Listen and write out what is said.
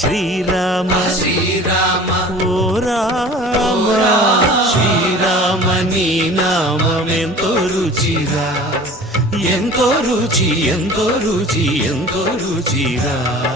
శ్రీరామ. శ్రీరామ. ఓ రామ. శ్రీరామ నీ నామం ఎంతో రుచిరా. ఎంతో రుచి ఎంతో రుచి ఎంతో రుచిరా.